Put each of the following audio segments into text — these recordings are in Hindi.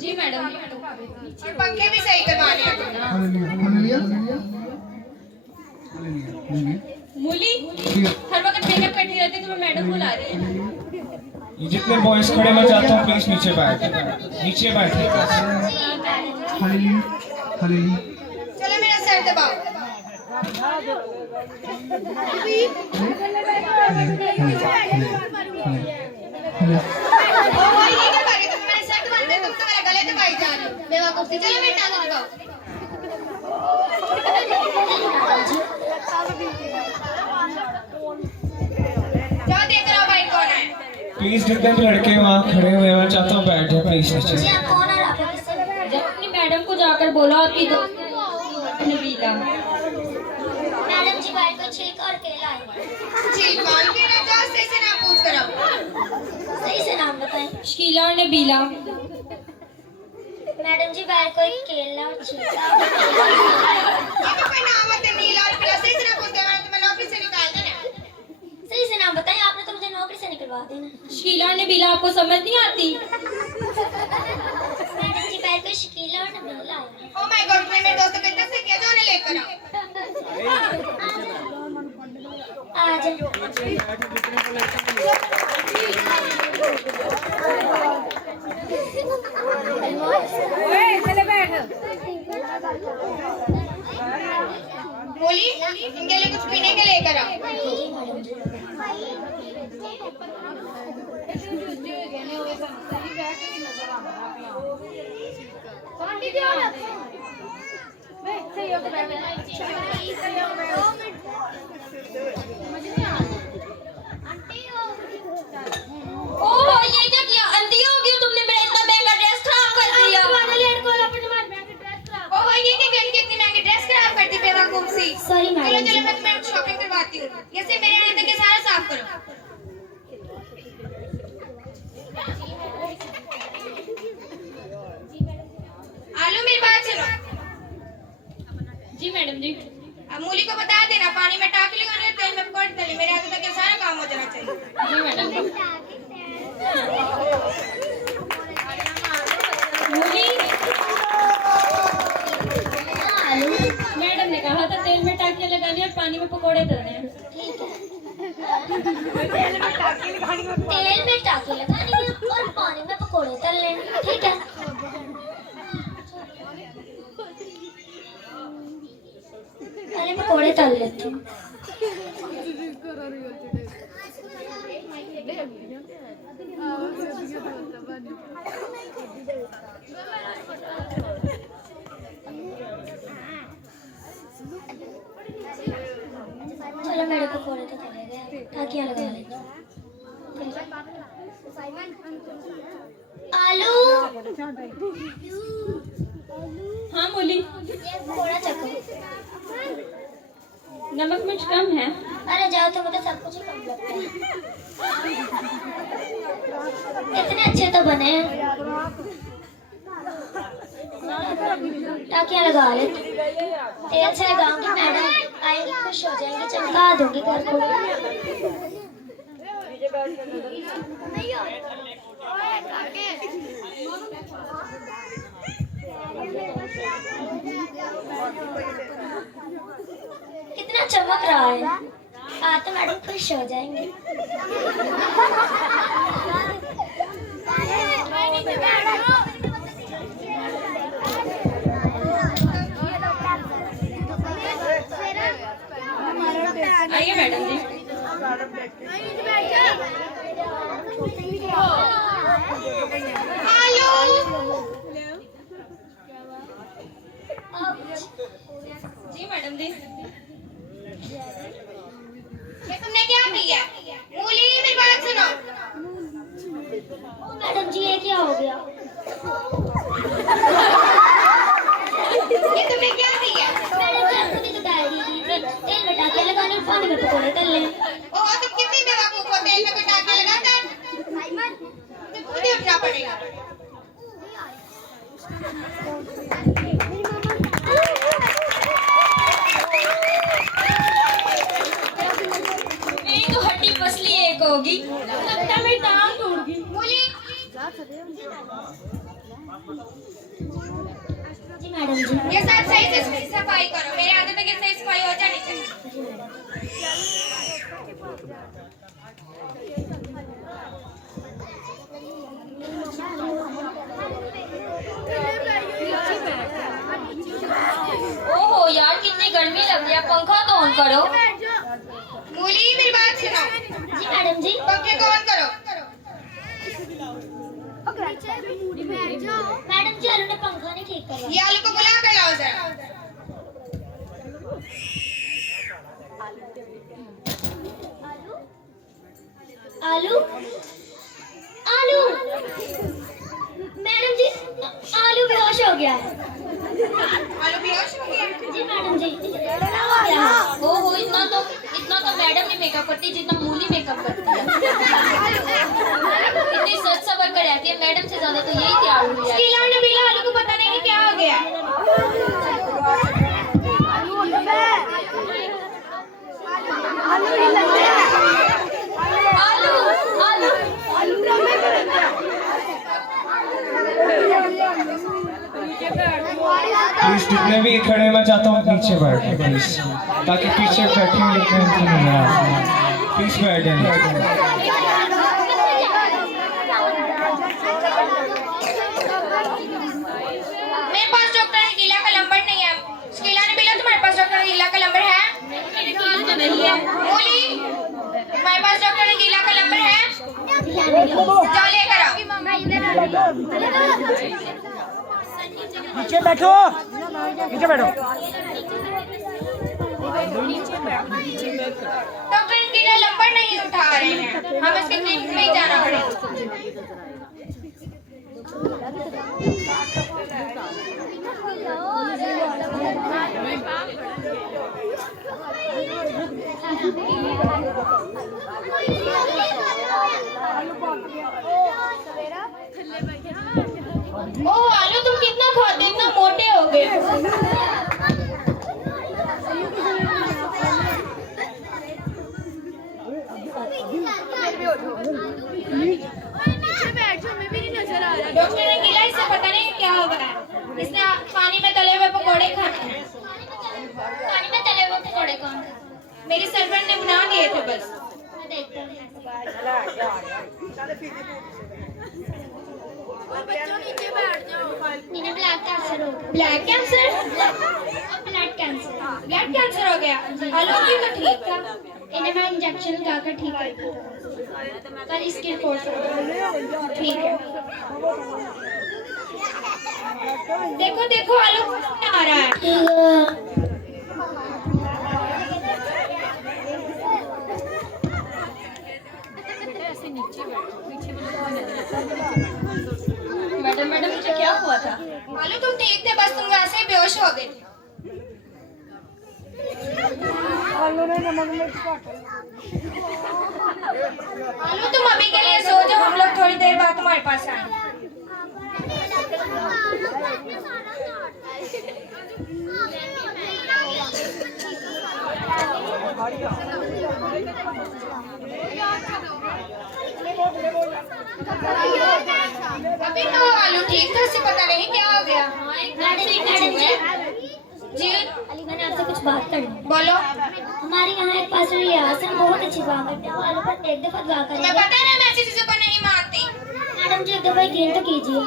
जी मैडम। और पंखे भी सही करवाने हैं। मूली हर वक्त मेकअप करती रहती है, तुम्हें मैडम बुला रही है। ये जितने बॉयज खड़े मैं चाहता हूँ प्लीज नीचे बैठे, नीचे बैठे। चलो मेरा सर दबाओ। ओह ये क्या कर रही हो तुम? मेरा सर दबाते तुम तो मेरा गले दबाई जा रही हो। बेवकूफ सी। चलो मेरी टांगें दबाओ। जाओ देख रहा भाई कौन है। प्लीज जितने भी लड़के वहाँ खड़े हुए हैं मैं चाहता हूँ बैठे प्लीज नीचे। जब अपनी मैडम को जाकर बोला आपकी दोस्त नबीला। मैडम जी बैठ को छीक और केला है। जी कौन के ना जाओ सही से नाम पूछ कर आओ। सही से नाम बताएं। शकीला और नबीला। मैडम जी बैठ को एक केला और छीका। ये तो कोई नाम है नीला और पीला। सही से नाम पूछ कर मैंने तुम्हें नौकरी से निकाल देना। सही से नाम बताएं, आपने तो मुझे नौकरी से निकलवा देना। शकीला और नबीला आपको समझ नहीं आती? मैडम जी बैठ को शकीला और नबीला है। ओह माय गॉड तुम्हें मेरे दोस्त को कितना से किया, जाओ उन्हें लेकर आओ। आज बोली इनके लिए कुछ पीने के लेकर आओ। ओह ये क्या किया? अंधी हो गई तुमने, मेरा इतना महंगा ड्रेस खराब कर दिया। ओह ये क्या किया? इतनी महंगी ड्रेस खराब कर दी बेवकूफ सी। सॉरी चलो मैडम चलो जी। मैं तुम्हें शॉपिंग करवाती हूँ। जैसे मेरे यहाँ तक ये सारा साफ करो। आलू मेरी बात सुनो। जी मैडम जी। अब मूली को बता देना पानी में टाक लगाने और तेल में पकड़ देने। मेरे हाथ तक ये सारा काम हो जाना चाहिए। जी मैडम जी। मूली मैडम ने कहा था तेल में टाकियां लगानी और पानी में पकोड़े तलने हैं। तेल में टाके लगानी है और पानी में पकोड़े तलने हैं। ठीक है। पहले पकोड़े तल लेती हूँ। चलो मेरे पकोड़े तो तले गए, टाकियाँ लगा लेती हूँ। आलू हाँ मूली, थोड़ा चखो। नमक मिर्च कम है। अरे जाओ, तो मुझे सब कुछ ही कम लगता है। इतने अच्छे तो बने हैं। टाकियाँ लगा ले। तेल से लगाऊंगी, मैडम आएंगी खुश हो जाएंगी, चमका दूंगी घर को। कितना चमक रहा है। तो मैडम खुश हो जाएंगे। आइए मैडम जी। जी मैडम जी। ये तुमने क्या किया? मूली मेरी बात सुनो। मैडम जी ये क्या हो गया? ये तुमने क्या किया? मैडम जी आपको तो डायरी दी थी, तेल में टाके लगाने और पानी में पकोड़े तलने। ओह तुम कितनी बेवकूफ हो, तेल में कोई टाका लगाता है? मुझे खुद ही उठना पड़ेगा। मेरी तो हड्डी पसली एक होगी, लगता है मेरी टांग टूट गई। मूली जी मैडम जी। ये सब सही से सफाई करो, मेरे आते तक ये सही सफाई हो जानी चाहिए। ओहो यार कितनी गर्मी लग रही है, पंखा तो ऑन करो। मूली मेरी बात सुनो, जी मैडम जी। पंखे को ऑन करो। मैडम जी आलू ने पंखा नहीं ठीक करवा। ये आलू को बुला कर लाओ जरा। आलू आलू मैडम जी आलू बेहोश हो गया है। आलू बेहोश हो गया। जी मैडम जी क्या हो गया है? ओहो इतना तो मैडम नहीं मेकअप करती जितना मूली मेकअप करती है। इतनी सच सवर कर रहती है, मैडम से ज्यादा तो यही तैयार हुई है। शीला ने बिला आलू को पता नहीं कि क्या हो गया। आलू आलू प्लीज जितने भी खड़े मैं चाहता हूँ नीचे बैठे प्लीज, ताकि पीछे बैठे हुए लोग नहीं आ। प्लीज बैठे नीचे। मेरे पास डॉक्टर नीला का नंबर नहीं है। शीला ने बिला तुम्हारे पास डॉक्टर नीला का नंबर है? मेरे पास तो नहीं है। मूली तुम्हारे पास डॉक्टर नीला का नंबर है? जाओ लेकर आओ। नीचे बैठो, नीचे बैठो। डॉक्टर नीला नंबर नहीं उठा रहे हैं, हम इसके क्लिनिक में ही जाना पड़ेगा। ओ आलू तुम कितना खाते, इतना मोटे हो गए। डॉक्टर ने गिला, इससे पता नहीं क्या हो गया है। इसने पानी में तले हुए पकौड़े खाए हैं। पानी में तले हुए पकौड़े कौन खाते? मेरी सर्वेंट ने बना दिए थे बस। मैं देखता हूँ। इन्हें ब्लैक कैंसर हो गया। Black cancer? Blood cancer. Blood cancer हो गया। आलू की तो ठीक था। इन्हें मैं इंजेक्शन लगाकर ठीक कर दिया। कल इसकी रिपोर्ट ठीक है। देखो देखो आलू आ रहा है। मैडम मुझे क्या हुआ था? आलू तुम ठीक थे, बस तुम वैसे ही बेहोश हो गए थे। आलू तुम अभी के लिए सो जाओ, हम लोग थोड़ी देर बाद तुम्हारे पास आएंगे। अभी तो आलू ठीक था, इससे पता नहीं क्या हो गया। जी मैंने आपसे कुछ बात करनी है। बोलो। हमारे यहाँ एक पास रियाज है, बहुत अच्छी बात करते हैं। वो आलू पर एक दफा दुआ तुम्हें करेंगे। पता है ना, मैं ऐसी चीजों को नहीं मारती। मैडम जी एक दफा यकीन तो कीजिए।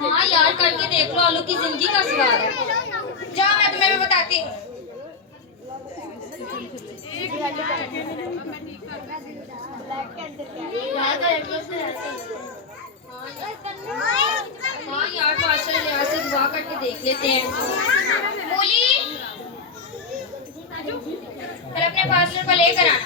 हाँ यार करके देख लो, आलू की जिंदगी का सवाल है। जाओ मैं तुम्हें भी बताती हूँ। हाँ यार माशा अल्लाह से दुआ करके देख लेते हैं। मूली फिर अपने पार्सल को लेकर आना।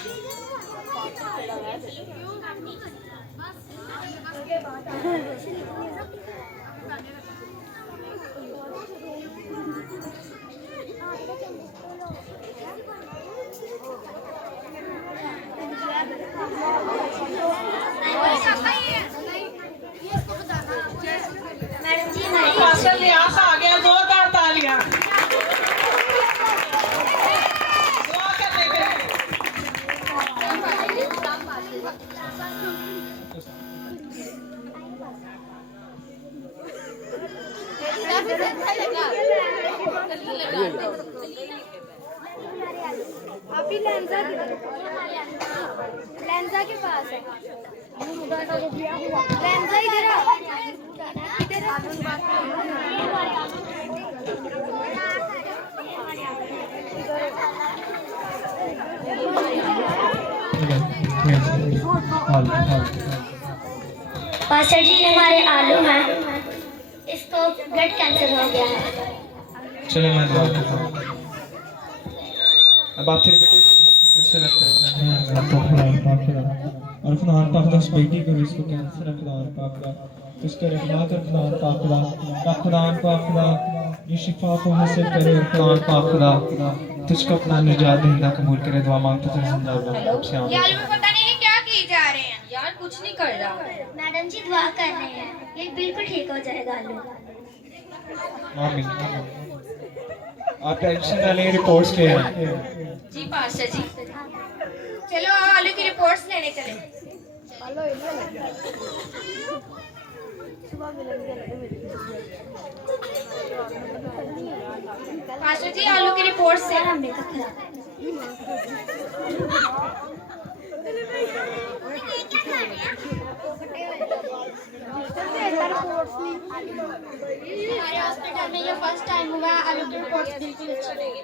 मैडम जी हमारे पार्सल लिहाज आ गया, जोरदार तालियां। दुआ कर देते हैं। अभी लेंजा के पास है। लेंजा इधर पास्टर जी हमारे आलू हैं, इसको ब्लड कैंसर हो गया है। चलो मैं दुआ करता हूँ। अब आप तेरे बेटे को कैसे लगता है? और खुदा पाक उस बेटी को भी इसको कैंसर है खुदा पाक का उसके रहमत कर खुदा पाक खुदा ये शिफा को हासिल करे खुदा पाक तुझको अपना निजात देना कबूल करे दुआ मांगते थे जिंदा ये आलू में पता नहीं है क्या किए जा रहे हैं। यार कुछ नहीं कर रहा। मैडम जी दुआ कर रहे हैं, ये बिल्कुल ठीक हो जाएगा आलू। आमीन। आप टेंशन ना लें, रिपोर्ट्स ले आए। जी पास्टर जी। चलो आओ आलू की रिपोर्ट्स लेने चले। पास्टर जी आलू की रिपोर्ट्स से हमें तो खराब हमारे हॉस्पिटल में ये फर्स्ट टाइम हुआ है, आलू की रिपोर्ट्स बिल्कुल अच्छी नहीं।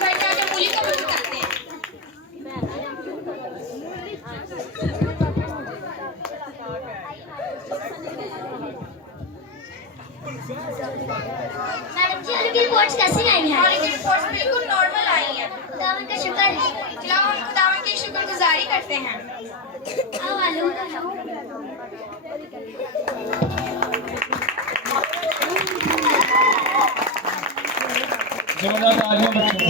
घर जाके मूली को भी करते हैं। मैडम जी आलू की रिपोर्ट्स कैसी आई हैं? आलू की रिपोर्ट्स बिल्कुल नॉर्मल आई हैं। खुदावन का शुक्र है। चलो हम खुदावन की शुक्रगुजारी करते हैं। आओ आलू जबरदस्त तालियां बच्चों को।